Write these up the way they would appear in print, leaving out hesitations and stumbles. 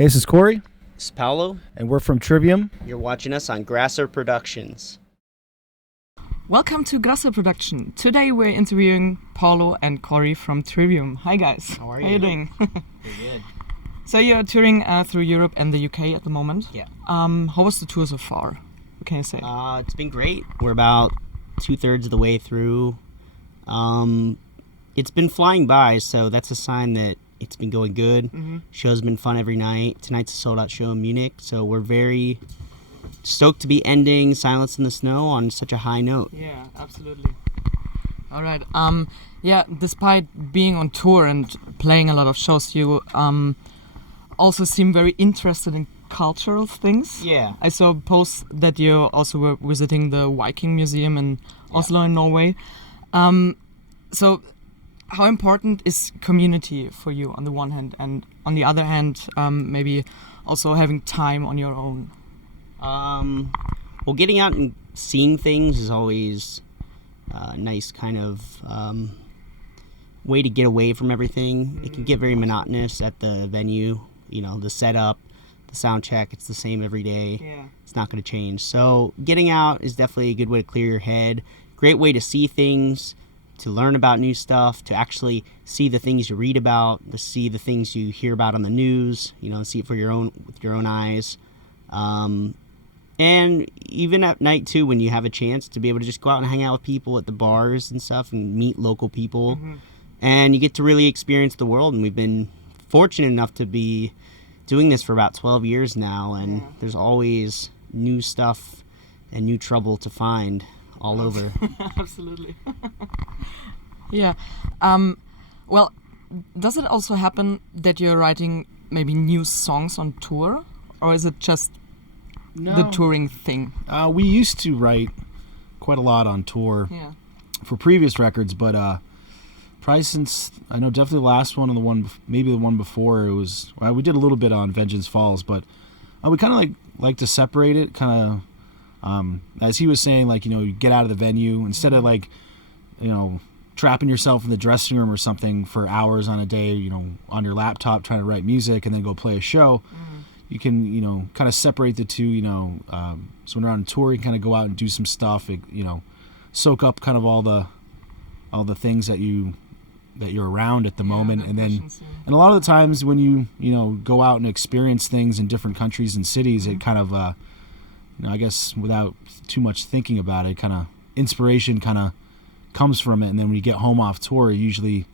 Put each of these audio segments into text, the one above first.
Hey, this is Corey. This is Paolo. And we're from Trivium. You're watching us on Grasser Productions. Welcome to Grasser Production. Today we're interviewing Paolo and Corey from Trivium. Hi guys. How are you? How you doing? Pretty good. So you're touring through Europe and the UK at the moment. Yeah. How was the tour so far? What can you say? It's been great. We're about 2/3 of the way through. It's been flying by, so that's a sign that it's been going good. Mm-hmm. Show's been fun every night. Tonight's a sold-out show in Munich, so we're very stoked to be ending Silence in the Snow on such a high note. Yeah, absolutely. All right. Yeah, despite being on tour and playing a lot of shows, you also seem very interested in cultural things. Yeah. I saw posts that you also were visiting the Viking Museum in Oslo in Norway. So how important is community for you on the one hand, and on the other hand, maybe also having time on your own? Well, getting out and seeing things is always a nice kind of way to get away from everything. It can get very monotonous at the venue. You know, the setup, the sound check, it's the same every day. Yeah. It's not going to change. So getting out is definitely a good way to clear your head. Great way to see things, to learn about new stuff, to actually see the things you read about, to see the things you hear about on the news, you know, see it with your own eyes. And even at night too, when you have a chance to be able to just go out and hang out with people at the bars and stuff and meet local people. Mm-hmm. And you get to really experience the world. And we've been fortunate enough to be doing this for about 12 years now, and there's always new stuff and new trouble to find all over. Absolutely. Yeah. Well, does it also happen that you're writing maybe new songs on tour, or is it just the touring thing? We used to write quite a lot on tour for previous records, but probably since, I know definitely the last one and maybe the one before, it was, we did a little bit on Vengeance Falls, but we kind of like to separate it, kind of, as he was saying, like, you know, you get out of the venue, instead of like, you know, trapping yourself in the dressing room or something for hours on a day, you know, on your laptop trying to write music and then go play a show. You can, you know, kind of separate the two, you know, so when you're on tour, you can kind of go out and do some stuff, you know, soak up kind of all the things that you're around at the moment, and then and a lot of the times when you know, go out and experience things in different countries and cities, it kind of you know, I guess without too much thinking about it, kind of inspiration kind of comes from it, and then when you get home off tour, usually,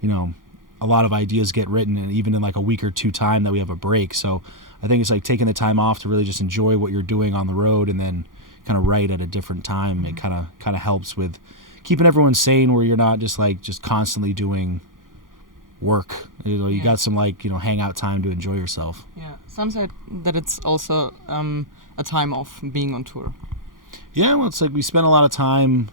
you know, a lot of ideas get written, and even in like a week or two time that we have a break. So I think it's like taking the time off to really just enjoy what you're doing on the road, and then kind of write at a different time. It kind of helps with keeping everyone sane, where you're not just constantly doing work. You know, you got some, like, you know, hangout time to enjoy yourself. Yeah, some said that it's also a time of being on tour. Yeah, well, it's like we spend a lot of time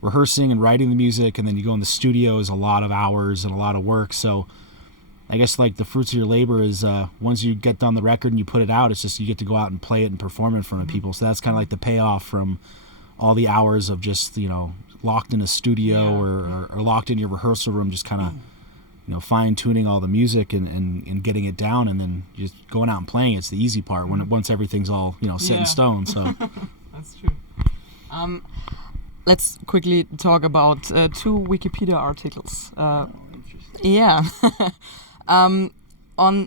rehearsing and writing the music, and then you go in the studio is a lot of hours and a lot of work. So I guess like the fruits of your labor is once you get done the record and you put it out, it's just you get to go out and play it and perform it in front of people. So that's kind of like the payoff from all the hours of just, you know, locked in a studio or locked in your rehearsal room, just kind of, you know, fine-tuning all the music and getting it down, and then just going out and playing. It's the easy part once everything's all, you know, set in stone. So that's true. Let's quickly talk about two Wikipedia articles. Yeah. On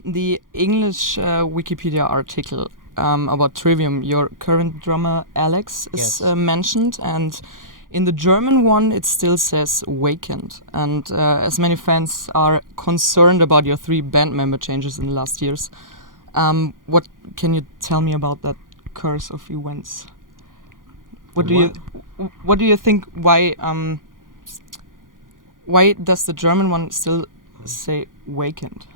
the English Wikipedia article about Trivium, your current drummer Alex is mentioned, and in the German one it still says vacant. And as many fans are concerned about your 3 band member changes in the last years, what can you tell me about that course of events? What do you think? Why does the German one still say vacant?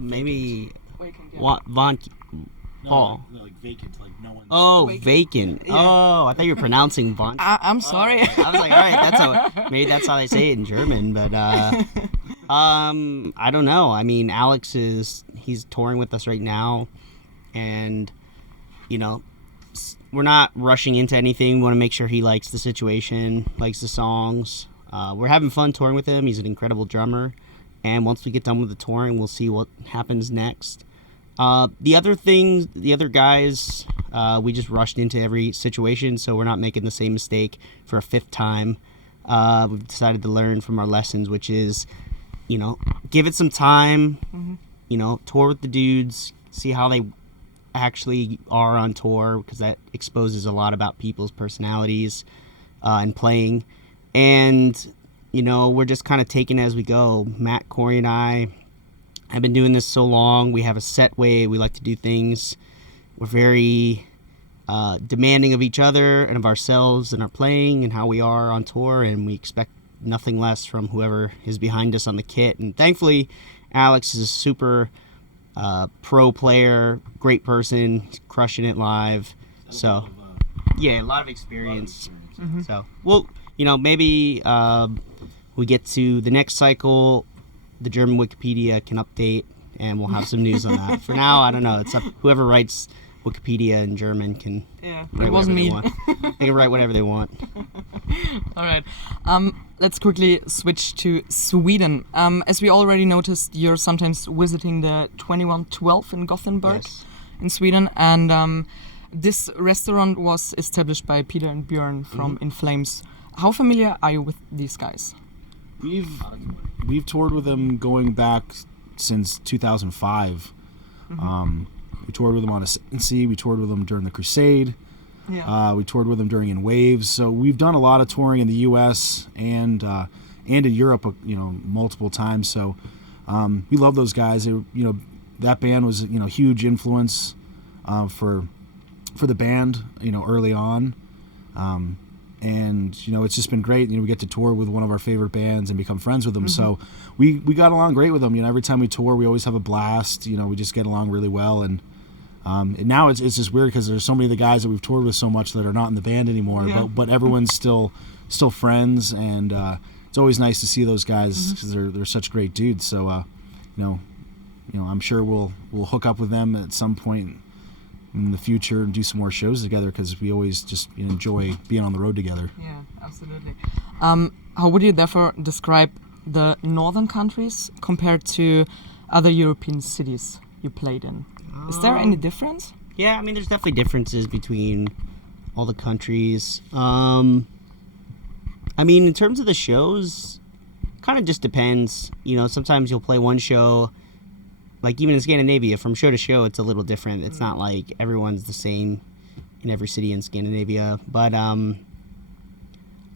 Maybe Vacant, Paul. No, like vacant, like no one. Oh, vacant. Yeah. Oh, I thought you were pronouncing Von. I'm sorry. I was like, all right, maybe that's how they say it in German, but I don't know. I mean, Alex he's touring with us right now, and you know, we're not rushing into anything. We want to make sure he likes the situation, likes the songs. We're having fun touring with him. He's an incredible drummer, and once we get done with the touring, we'll see what happens next. The other guys, we just rushed into every situation, so we're not making the same mistake for a fifth time. We've decided to learn from our lessons, which is, give it some time, tour with the dudes, see how they actually are on tour, because that exposes a lot about people's personalities and playing. And, we're just kind of taking it as we go. Matt, Corey, and I have been doing this so long. We have a set way we like to do things. We're very demanding of each other and of ourselves and our playing and how we are on tour, and we expect nothing less from whoever is behind us on the kit. And thankfully, Alex is a super pro player, great person, he's crushing it live. So, a lot of experience. So, well, maybe we get to the next cycle, the German Wikipedia can update, and we'll have some news on that. For now, I don't know. It's up. Whoever writes Wikipedia in German can it wasn't me. They can write whatever they want. All right. Let's quickly switch to Sweden. As we already noticed, you're sometimes visiting the 2112 in Gothenburg in Sweden, and this restaurant was established by Peter and Björn from In Flames. How familiar are you with these guys? We've toured with them going back since 2005. We toured with them on Ascendancy. We toured with them during the Crusade. We toured with them during In Waves. So we've done a lot of touring in the U.S. and in Europe, multiple times. So we love those guys. That band was huge influence for the band early on. And it's just been great. We get to tour with one of our favorite bands and become friends with them. So we got along great with them. Every time we tour, we always have a blast. We just get along really well. And now it's just weird because there's so many of the guys that we've toured with so much that are not in the band anymore. But everyone's still friends, and it's always nice to see those guys because they're such great dudes. So I'm sure we'll hook up with them at some point in the future and do some more shows together, because we always just enjoy being on the road together. Yeah, absolutely. How would you therefore describe the northern countries compared to other European cities you played in? Is there any difference? Yeah, there's definitely differences between all the countries. In terms of the shows, kind of just depends. Sometimes you'll play one show, like even in Scandinavia, from show to show, it's a little different. It's not like everyone's the same in every city in Scandinavia. But,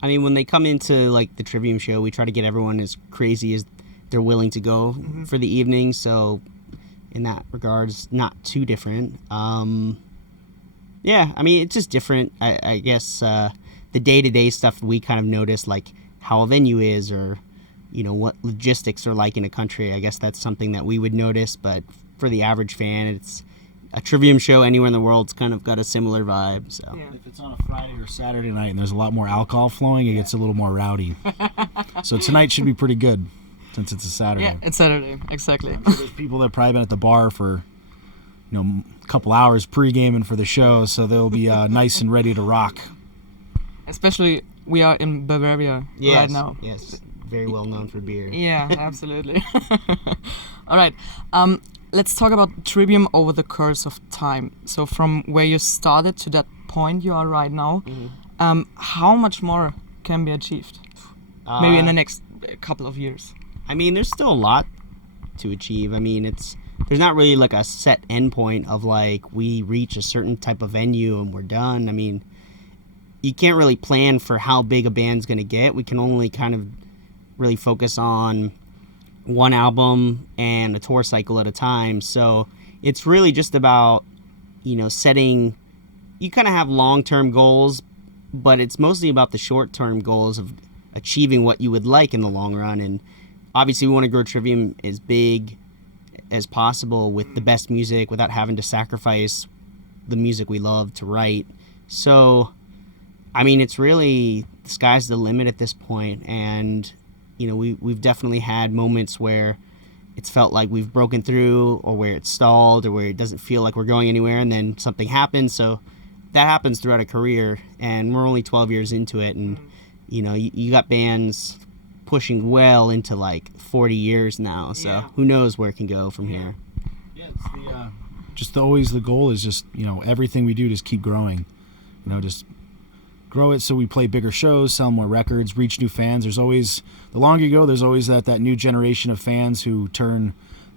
when they come into, like, the Trivium show, we try to get everyone as crazy as they're willing to go for the evening. So, in that regard, it's not too different. It's just different. I guess the day-to-day stuff we kind of notice, like how a venue is, or what logistics are like in a country. I guess that's something that we would notice, but for the average fan, it's a Trivium show anywhere in the world's kind of got a similar vibe. So if it's on a Friday or Saturday night and there's a lot more alcohol flowing, it gets a little more rowdy. So tonight should be pretty good since it's a Saturday. Yeah, it's Saturday, exactly. I'm sure there's people that have probably been at the bar for a couple hours pre-gaming for the show, so they'll be nice and ready to rock. Especially we are in Bavaria right now. Yes. Very well known for beer. Yeah, absolutely. All right. Let's talk about Trivium over the course of time. So from where you started to that point you are right now, how much more can be achieved? Maybe in the next couple of years. There's still a lot to achieve. There's not really like a set endpoint of like we reach a certain type of venue and we're done. You can't really plan for how big a band's going to get. We can only kind of really focus on one album and a tour cycle at a time. So it's really just about, setting, you kind of have long-term goals, but it's mostly about the short-term goals of achieving what you would like in the long run. And obviously we want to grow Trivium as big as possible with the best music without having to sacrifice the music we love to write. So, it's really, the sky's the limit at this point. And we've definitely had moments where it's felt like we've broken through, or where it's stalled, or where it doesn't feel like we're going anywhere, and then something happens. So that happens throughout a career, and we're only 12 years into it, and you got bands pushing well into like 40 years now. So who knows where it can go from here. Yeah, it's just always the goal is just, everything we do, just keep growing. Just grow it so we play bigger shows, sell more records, reach new fans. There's always, the longer you go, there's always that new generation of fans who turn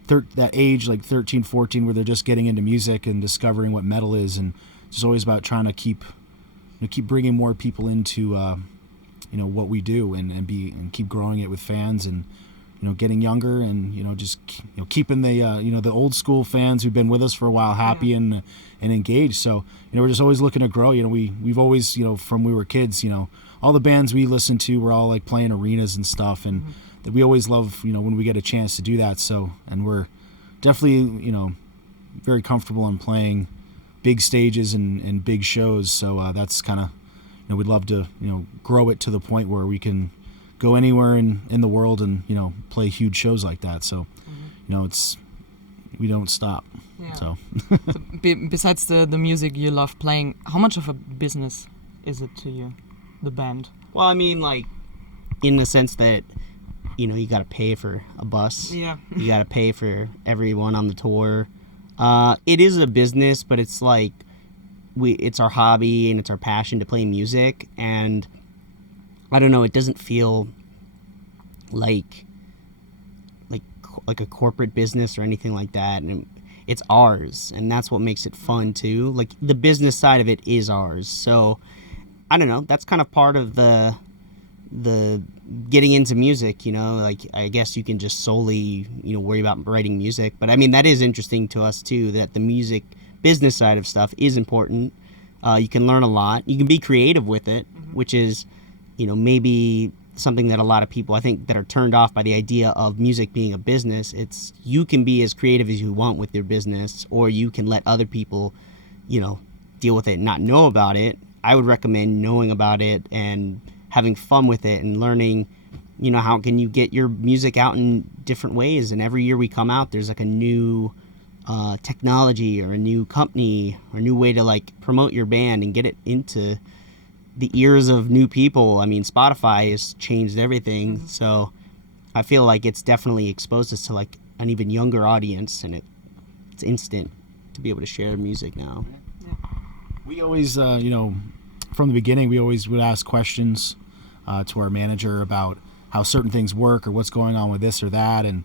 that age, like 13, 14, where they're just getting into music and discovering what metal is. And it's always about trying to keep bringing more people into, what we do and keep growing it with fans and, getting younger and, just, keeping the old school fans who've been with us for a while happy and engaged. So, we're just always looking to grow. We've always, from we were kids, all the bands we listened to were all like playing arenas and stuff. And that we always love, when we get a chance to do that. So, and we're definitely, very comfortable in playing big stages and big shows. So that's kind of, we'd love to, grow it to the point where we can go anywhere in the world and, play huge shows like that. So, we don't stop. Yeah. So, besides the music you love playing, how much of a business is it to you, the band? Well, I mean, like, in the sense that, you got to pay for a bus. Yeah. You got to pay for everyone on the tour. It is a business, but it's like, it's our hobby and it's our passion to play music. And I don't know, it doesn't feel like a corporate business or anything like that. And it's ours, and that's what makes it fun too. Like, the business side of it is ours. So I don't know, that's kind of part of the getting into music, like, I guess you can just solely, worry about writing music. But I mean, that is interesting to us too, that the music business side of stuff is important. You can learn a lot. You can be creative with it, which is, maybe something that a lot of people, I think, that are turned off by the idea of music being a business. It's, you can be as creative as you want with your business, or you can let other people, deal with it and not know about it. I would recommend knowing about it and having fun with it and learning, how can you get your music out in different ways. And every year we come out, there's like a new technology or a new company or a new way to like promote your band and get it into the ears of new people. I mean, Spotify has changed everything. So I feel like it's definitely exposed us to like an even younger audience, and it's instant to be able to share music now. We always, from the beginning, we always would ask questions to our manager about how certain things work or what's going on with this or that, and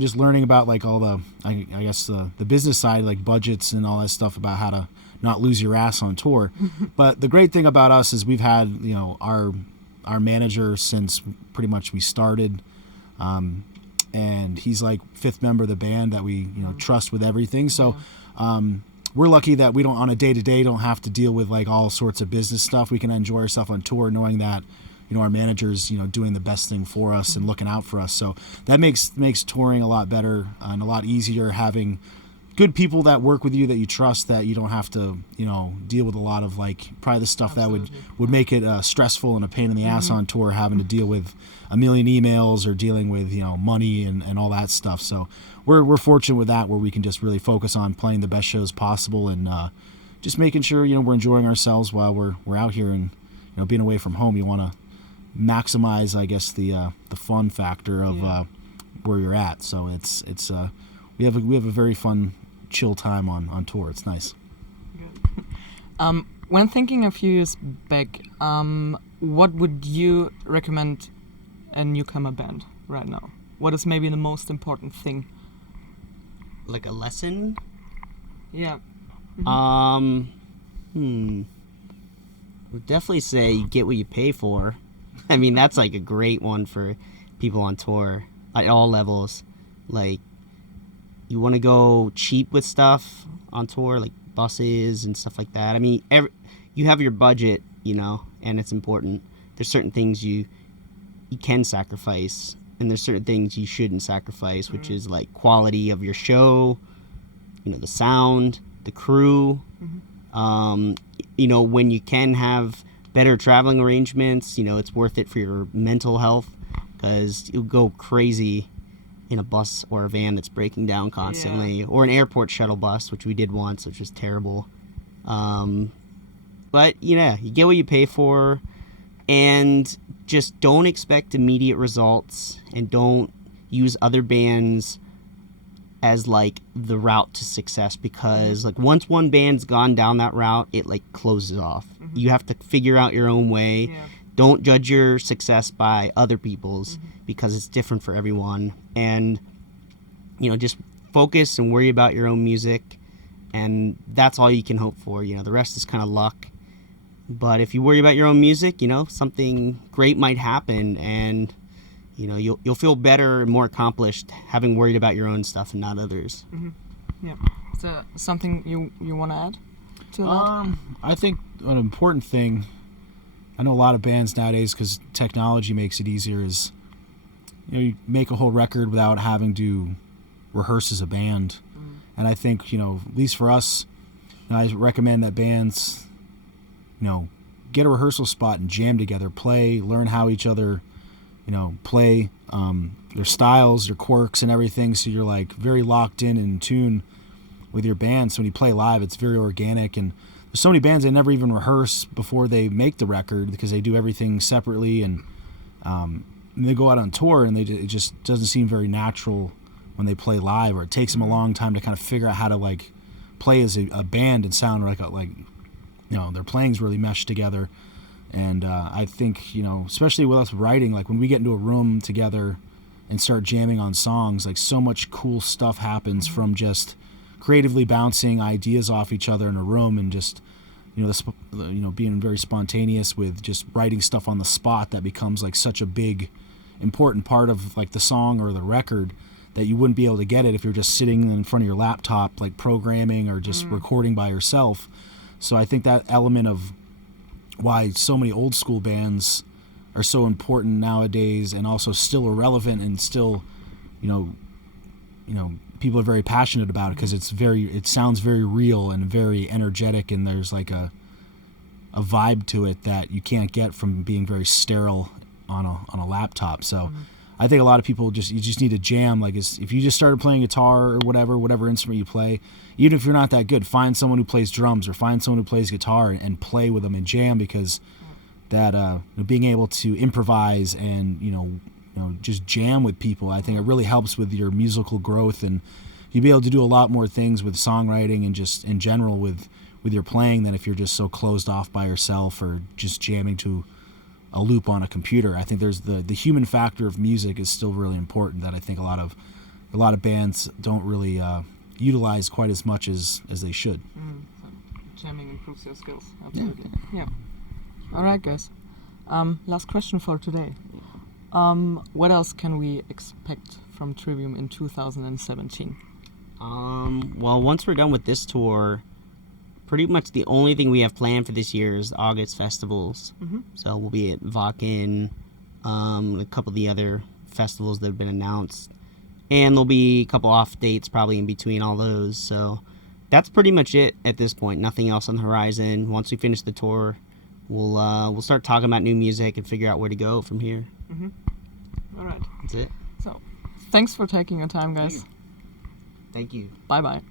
just learning about like all the, I guess the business side, like budgets and all that stuff about how to not lose your ass on tour. But the great thing about us is we've had our manager since pretty much we started, and he's like fifth member of the band that we trust with everything. So. We're lucky that we don't, on a day-to-day, don't have to deal with like all sorts of business stuff. We can enjoy ourselves on tour knowing that, our manager's, doing the best thing for us and looking out for us. So that makes touring a lot better and a lot easier, having good people that work with you that you trust, that you don't have to, deal with a lot of like probably the stuff that would make it stressful and a pain in the ass on tour, having to deal with a million emails or dealing with, money and all that stuff. So we're fortunate with that, where we can just really focus on playing the best shows possible and just making sure, we're enjoying ourselves while we're out here and, being away from home. You want to maximize, I guess, the fun factor of where you're at. So it's we have a very fun, chill time on tour. It's nice. When thinking a few years back, what would you recommend a newcomer band right now? What is maybe the most important thing? Like a lesson? Yeah. I would definitely say you get what you pay for. I mean, that's like a great one for people on tour at all levels. Like, you want to go cheap with stuff on tour, like buses and stuff like that. I mean, you have your budget, and it's important. There's certain things you can sacrifice, and there's certain things you shouldn't sacrifice, which is like quality of your show, the sound, the crew. When you can have better traveling arrangements, it's worth it for your mental health, because you'll go crazy in a bus or a van that's breaking down constantly, or an airport shuttle bus, which we did once, which was terrible. But you get what you pay for, and just don't expect immediate results, and don't use other bands as like the route to success, because like once one band's gone down that route, it like closes off. You have to figure out your own way. Don't judge your success by other people's, because it's different for everyone. And just focus and worry about your own music, and that's all you can hope for. The rest is kind of luck. But if you worry about your own music, something great might happen, and you'll feel better and more accomplished having worried about your own stuff and not others. Yeah. Is there something you want to add to that? I think an important thing, I know a lot of bands nowadays, because technology makes it easier, is you make a whole record without having to rehearse as a band. And I think, at least for us, I recommend that bands, get a rehearsal spot and jam together, play, learn how each other play, their styles, their quirks and everything, so you're like very locked in tune with your band. So when you play live, it's very organic. And there's so many bands that never even rehearse before they make the record, because they do everything separately, and they go out on tour, and it just doesn't seem very natural when they play live, or it takes them a long time to kind of figure out how to like play as a band and sound like their playing's really meshed together. And I think, especially with us writing, like when we get into a room together and start jamming on songs, like so much cool stuff happens from just creatively bouncing ideas off each other in a room, and just, being very spontaneous with just writing stuff on the spot that becomes like such a big, important part of like the song or the record, that you wouldn't be able to get it if you're just sitting in front of your laptop, like programming or just recording by yourself. So I think that element of why so many old school bands are so important nowadays, and also still are relevant, and still, people are very passionate about it, because it sounds very real and very energetic, and there's like a vibe to it that you can't get from being very sterile on a laptop. So I think a lot of people you just need to jam. Like, if you just started playing guitar or whatever instrument you play, even if you're not that good, find someone who plays drums or find someone who plays guitar and play with them and jam, because that being able to improvise and just jam with people, I think it really helps with your musical growth, and you'll be able to do a lot more things with songwriting and just in general with your playing than if you're just so closed off by yourself or just jamming to a loop on a computer. I think there's the human factor of music is still really important, that I think a lot of bands don't really utilize quite as much as they should. So jamming improves your skills. Absolutely. Yeah. All right, guys. Last question for today. What else can we expect from Trivium in 2017? Well, once we're done with this tour, pretty much the only thing we have planned for this year is August festivals. So we'll be at Vaken, a couple of the other festivals that have been announced, and there'll be a couple off dates probably in between all those. So that's pretty much it at this point. Nothing else on the horizon. Once we finish the tour, we'll start talking about new music and figure out where to go from here. All right. That's it. So, thanks for taking your time, guys. Thank you. Bye-bye.